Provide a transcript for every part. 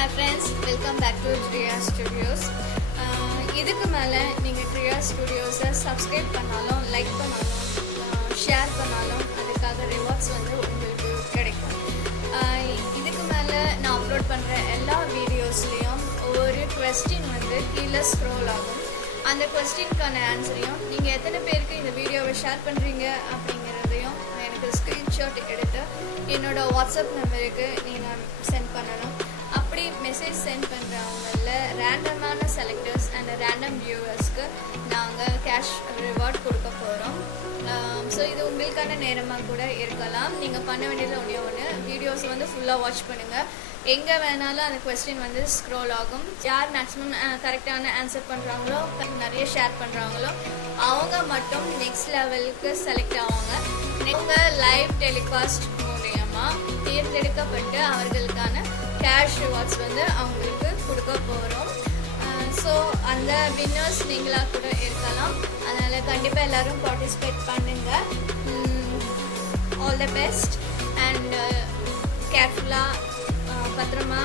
Hi friends, welcome back to Tria Studios. இதுக்கு மேலே நீங்கள் ட்ரியா ஸ்டுடியோஸை சப்ஸ்கிரைப் பண்ணாலும் லைக் பண்ணாலும் ஷேர் பண்ணாலும் அதுக்காக ரிவார்ட்ஸ் வந்து உங்களுக்கு கிடைக்கும். இதுக்கு மேலே நான் அப்லோட் பண்ணுற எல்லா வீடியோஸ்லேயும் ஒரு கொஸ்டின் வந்து கீழே ஸ்க்ரோல் ஆகும். அந்த கொஸ்டினுக்கான ஆன்சரையும் நீங்கள் எத்தனை பேருக்கு இந்த வீடியோவை ஷேர் பண்ணுறீங்க அப்படிங்கிறதையும் எனக்கு ஸ்க்ரீன்ஷாட் எடுத்து என்னோடய வாட்ஸ்அப் நம்பருக்கு நீங்கள் சென்ட் பண்ணணும். அப்படி மெசேஜ் சென்ட் பண்ணுறவங்களில் ரேண்டமான செலக்டர்ஸ் அண்ட் ரேண்டம் வியூவர்ஸ்க்கு நாங்கள் கேஷ் ரிவார்ட் கொடுக்க போகிறோம். ஸோ இது உங்களுக்கான நேரமாக கூட இருக்கலாம். நீங்கள் பண்ண வேண்டியது ஒன்று வீடியோஸ் வந்து ஃபுல்லாக வாட்ச் பண்ணுங்கள். எங்கே வேணாலும் அந்த கொஸ்டின் வந்து ஸ்க்ரோல் ஆகும். யார் மேக்ஸிமம் கரெக்டான ஆன்சர் பண்ணுறாங்களோ, நிறைய ஷேர் பண்ணுறாங்களோ அவங்க மட்டும் நெக்ஸ்ட் லெவலுக்கு செலக்ட் ஆவாங்க. அவங்க லைவ் டெலிகாஸ்ட் மூலியமாக தேர்ந்தெடுக்கப்பட்டு அவர்களுக்கான கேஷ் ரிவார்ட்ஸ் வந்து அவங்களுக்கு கொடுக்க போகிறோம். ஸோ அந்த வின்னர்ஸ் நீங்களாக கூட இருக்கலாம். அதனால் கண்டிப்பாக எல்லோரும் பார்ட்டிசிபேட் பண்ணுங்கள். ஆல் த பெஸ்ட் அண்ட் கேர்ஃபுல்லாக பத்திரமா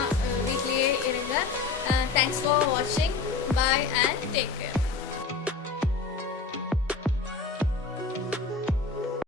வீட்லேயே இருங்க. தேங்க்ஸ் ஃபார் வாட்சிங். பாய் அண்ட் டேக் கேர்.